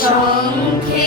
শঙ্খে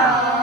안녕.